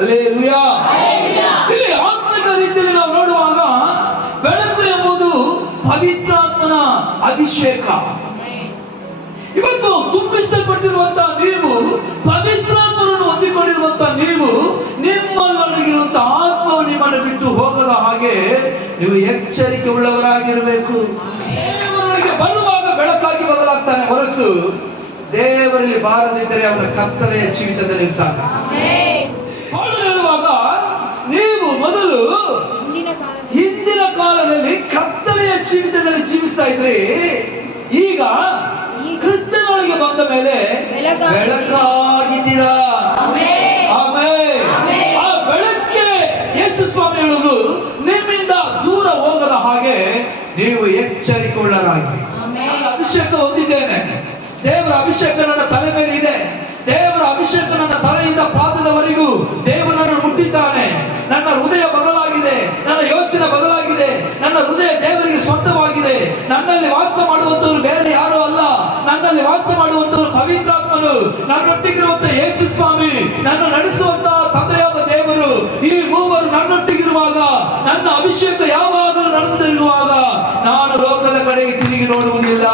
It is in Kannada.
ಹಲ್ಲೆಲೂಯಾ. ಇಲ್ಲಿ ಆತ್ಮಿಕ ರೀತಿಯಲ್ಲಿ ನಾವು ನೋಡುವಾಗ ಬೆಳಕು ಎಂಬುದು ಪವಿತ್ರಾತ್ಮನ ಅಭಿಷೇಕ. ಇವತ್ತು ತುಂಬಿಸಲ್ಪಟ್ಟಿರುವಂತಹ ನೀವು, ಪವಿತ್ರಾತ್ಮರನ್ನು ಹೊಂದಿಕೊಂಡಿರುವಂತಹ ನೀವು, ನಿಮ್ಮಲ್ಲೊಳಗಿರುವಂತಹ ಆತ್ಮವು ನಿಮ್ಮನ್ನು ಬಿಟ್ಟು ಹೋಗದ ಹಾಗೆ ನೀವು ಎಚ್ಚರಿಕೆ ಉಳ್ಳವರಾಗಿರಬೇಕು. ದೇವರೊಳಗೆ ಬರುವಾಗ ಬೆಳಕಾಗಿ ಬದಲಾಗ್ತಾನೆ ಹೊರತು ದೇವರಲ್ಲಿ ಬಾರದಿದ್ದರೆ ಅವನ ಕತ್ತಲೆಯ ಜೀವಿತದಲ್ಲಿ ಇರ್ತಾನೆ. ಹಾಡು ಹೇಳುವಾಗ ನೀವು ಮೊದಲು ಹಿಂದಿನ ಕಾಲದಲ್ಲಿ ಕತ್ತಲೆಯ ಜೀವಿತದಲ್ಲಿ ಜೀವಿಸ್ತಾ ಇದ್ರಿ, ಈಗ ಕ್ರಿಸ್ತನೊಳಗೆ ಬಂದ ಮೇಲೆ ಬೆಳಕಾಗಿದ್ದೀರಾ. ಆಮೆನ್. ಆ ಬೆಳಕ್ಕೆ ಯೇಸು ಸ್ವಾಮಿ ಹೇಳುವುದು, ನಿಮ್ಮಿಂದ ದೂರ ಹೋಗದ ಹಾಗೆ ನೀವು ಎಚ್ಚರಿಕೊಳ್ಳರಾಗಿ. ನಾನು ಅಭಿಷೇಕ ಹೊಂದಿದ್ದೇನೆ, ದೇವರ ಅಭಿಷೇಕ ನನ್ನ ತಲೆ ಮೇಲೆ ಇದೆ. ದೇವರ ಅಭಿಷೇಕ ನನ್ನ ತಲೆಯಿಂದ ಪಾದದವರೆಗೂ ದೇವರನ್ನು ಮುಟ್ಟಿದ್ದಾನೆ. ನನ್ನ ಹೃದಯ ಬದಲಾಗಿದೆ, ನನ್ನ ಯೋಚನೆ ಬದಲಾಗಿದೆ, ನನ್ನ ಹೃದಯ ದೇವರಿಗೆ ಸ್ವಂತವಾಗಿದೆ. ನನ್ನಲ್ಲಿ ವಾಸ ಮಾಡುವಂತವರು ಬೇರೆ ಯಾರು ಅಲ್ಲ, ನನ್ನಲ್ಲಿ ವಾಸ ಮಾಡುವಂತವರು ಪವಿತ್ರಾತ್ಮನು, ನನ್ನೊಟ್ಟಿಗಿರುವಂತಹ ಯೇಸು ಸ್ವಾಮಿ, ನನ್ನ ನಡೆಸುವಂತಹ ತಂದೆಯಾದ ದೇವರು. ಈ ಮೂವರು ನನ್ನೊಟ್ಟಿಗಿರುವಾಗ, ನನ್ನ ಅಭಿಷೇಕ ಯಾವಾಗಲೂ ನನ್ನಲ್ಲಿರುವಾಗ ನಾನು ಲೋಕದ ಕಡೆಗೆ ತಿರುಗಿ ನೋಡುವುದಿಲ್ಲ.